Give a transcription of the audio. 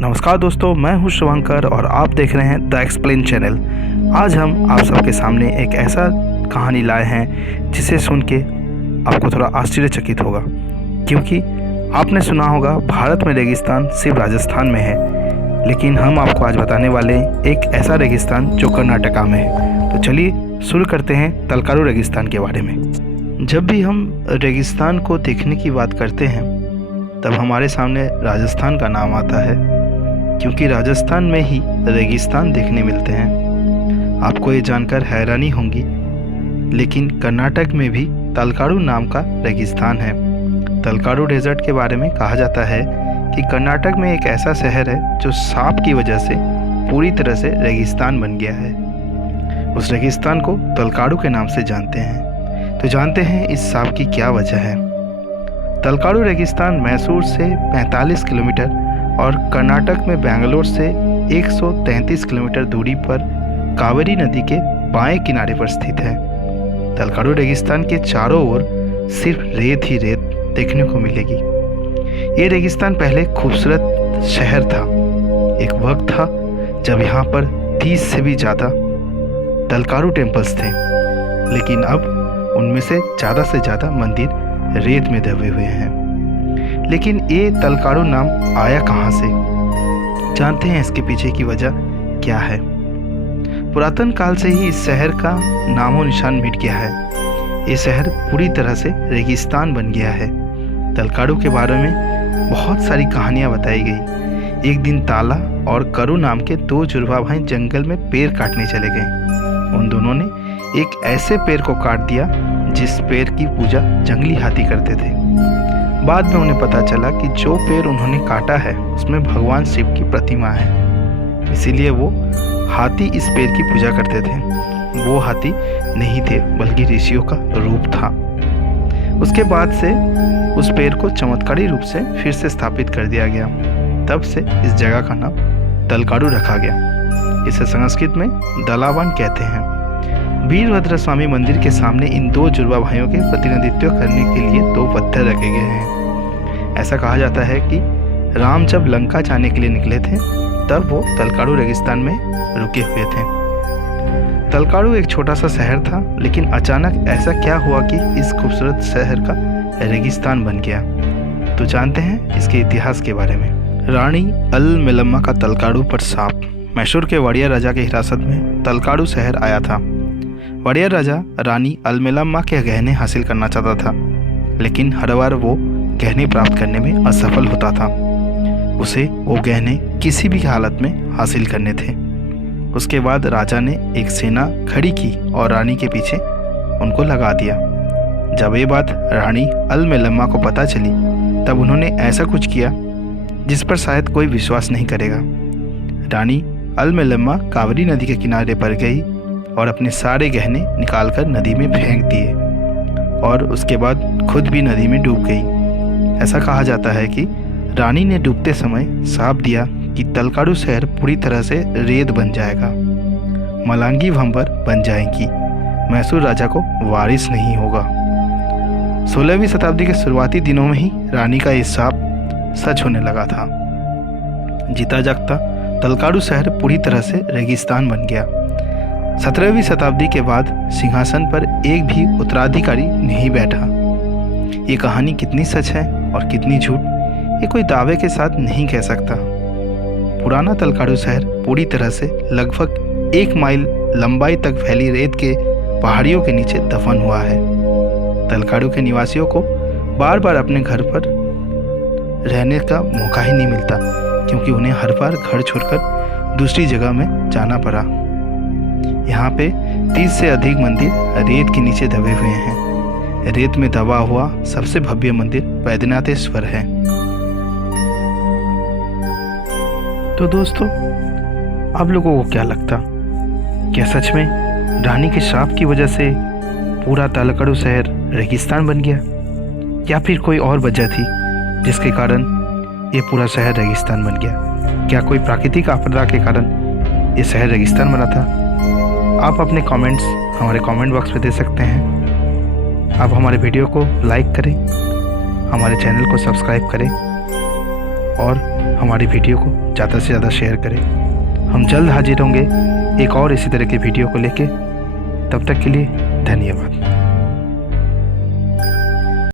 नमस्कार दोस्तों, मैं हूं शुभंकर और आप देख रहे हैं द एक्सप्लेन चैनल। आज हम आप सबके सामने एक ऐसा कहानी लाए हैं जिसे सुन के आपको थोड़ा आश्चर्यचकित होगा, क्योंकि आपने सुना होगा भारत में रेगिस्तान सिर्फ राजस्थान में है, लेकिन हम आपको आज बताने वाले हैं एक ऐसा रेगिस्तान जो कर्नाटका में है। तो चलिए शुरू करते हैं तलकाडू रेगिस्तान के बारे में। जब भी हम रेगिस्तान को देखने की बात करते हैं तब हमारे सामने राजस्थान का नाम आता है, क्योंकि राजस्थान में ही रेगिस्तान देखने मिलते हैं। आपको ये जानकर हैरानी होगी, लेकिन कर्नाटक में भी तलकाडू नाम का रेगिस्तान है। तलकाडू डेजर्ट के बारे में कहा जाता है कि कर्नाटक में एक ऐसा शहर है जो सांप की वजह से पूरी तरह से रेगिस्तान बन गया है। उस रेगिस्तान को तलकाडू के नाम से जानते हैं। तो जानते हैं इस सांप की क्या वजह है। तलकाडू रेगिस्तान मैसूर से 45 किलोमीटर और कर्नाटक में बेंगलोर से 133 किलोमीटर दूरी पर कावेरी नदी के बाएं किनारे पर स्थित है। तलकाडू रेगिस्तान के चारों ओर सिर्फ रेत ही रेत देखने को मिलेगी। ये रेगिस्तान पहले खूबसूरत शहर था। एक वक्त था जब यहाँ पर 30 से भी ज़्यादा तलकाडू टेम्पल्स थे, लेकिन अब उनमें से ज़्यादा मंदिर रेत में दबे हुए हैं। लेकिन ये तलकाडू नाम आया कहाँ से? जानते हैं इसके पीछे की वजह क्या है। पुरातन काल से ही इस शहर का नामो निशान मिट गया है। ये शहर पूरी तरह से रेगिस्तान बन गया है। तलकाडू के बारे में बहुत सारी कहानियाँ बताई गई। एक दिन ताला और करू नाम के दो जुड़वा भाई जंगल में पेड़ काटने चले गए। उन दोनों ने एक ऐसे पेड़ को काट दिया जिस पेड़ की पूजा जंगली हाथी करते थे। बाद में उन्हें पता चला कि जो पेड़ उन्होंने काटा है उसमें भगवान शिव की प्रतिमा है, इसीलिए वो हाथी इस पेड़ की पूजा करते थे। वो हाथी नहीं थे बल्कि ऋषियों का रूप था। उसके बाद से उस पेड़ को चमत्कारी रूप से फिर से स्थापित कर दिया गया। तब से इस जगह का नाम तलकाडू रखा गया। इसे संस्कृत में दलावान कहते हैं। वीरभद्र स्वामी मंदिर के सामने इन दो जुड़वा भाइयों के प्रतिनिधित्व करने के लिए दो पत्थर रखे गए हैं। ऐसा कहा जाता है कि राम जब लंका जाने के लिए निकले थे तब वो तलकाडू रेगिस्तान में रुके हुए थे। तलकाडू एक छोटा सा शहर था, लेकिन अचानक ऐसा क्या हुआ कि इस खूबसूरत शहर का रेगिस्तान बन गया। तो जानते हैं इसके इतिहास के बारे में। रानी अल मेलम्मा का तलकाडू पर सांप। मैसूर के वड़िया राजा के हिरासत में तलकाडू शहर आया था। वड़िया राजा रानी अलमेलम्मा के गहने हासिल करना चाहता था, लेकिन हर बार वो गहने प्राप्त करने में असफल होता था। उसे वो गहने किसी भी हालत में हासिल करने थे। उसके बाद राजा ने एक सेना खड़ी की और रानी के पीछे उनको लगा दिया। जब ये बात रानी अलमेलम्मा को पता चली तब उन्होंने ऐसा कुछ किया जिस पर शायद कोई विश्वास नहीं करेगा। रानी अलमेलम्मा कावेरी नदी के किनारे पर गई और अपने सारे गहने निकालकर नदी में फेंक दिए और उसके बाद खुद भी नदी में डूब गई। ऐसा कहा जाता है कि रानी ने डूबते समय शाप दिया कि तलकाडू शहर पूरी तरह से रेत बन जाएगा, मलांगी भंवर बन जाएगी, मैसूर राजा को वारिस नहीं होगा। 16वीं शताब्दी के शुरुआती दिनों में ही रानी का ये शाप सच होने लगा था। जीता जागता तलकाडू शहर पूरी तरह से रेगिस्तान बन गया। 17वीं शताब्दी के बाद सिंहासन पर एक भी उत्तराधिकारी नहीं बैठा। ये कहानी कितनी सच है और कितनी झूठ, ये कोई दावे के साथ नहीं कह सकता। पुराना तलकाडू शहर पूरी तरह से लगभग 1 माइल लंबाई तक फैली रेत के पहाड़ियों के नीचे दफन हुआ है। तलकाडू के निवासियों को बार बार अपने घर पर रहने का मौका ही नहीं मिलता, क्योंकि उन्हें हर बार घर छोड़कर दूसरी जगह में जाना पड़ा। यहाँ पे 30 से अधिक मंदिर रेत के नीचे दबे हुए हैं। रेत में दबा हुआ सबसे भव्य मंदिर वैद्यनाथेश्वर है। तो दोस्तों, आप लोगों को क्या लगता, क्या सच में रानी के शाप की वजह से पूरा तलकाडू शहर रेगिस्तान बन गया, या फिर कोई और वजह थी जिसके कारण ये पूरा शहर रेगिस्तान बन गया? क्या कोई प्राकृतिक आपदा के कारण ये शहर रेगिस्तान बना था? आप अपने कमेंट्स हमारे कमेंट बॉक्स में दे सकते हैं। आप हमारे वीडियो को लाइक करें, हमारे चैनल को सब्सक्राइब करें और हमारी वीडियो को ज़्यादा से ज़्यादा शेयर करें। हम जल्द हाजिर होंगे एक और इसी तरह की वीडियो को लेके। तब तक के लिए धन्यवाद।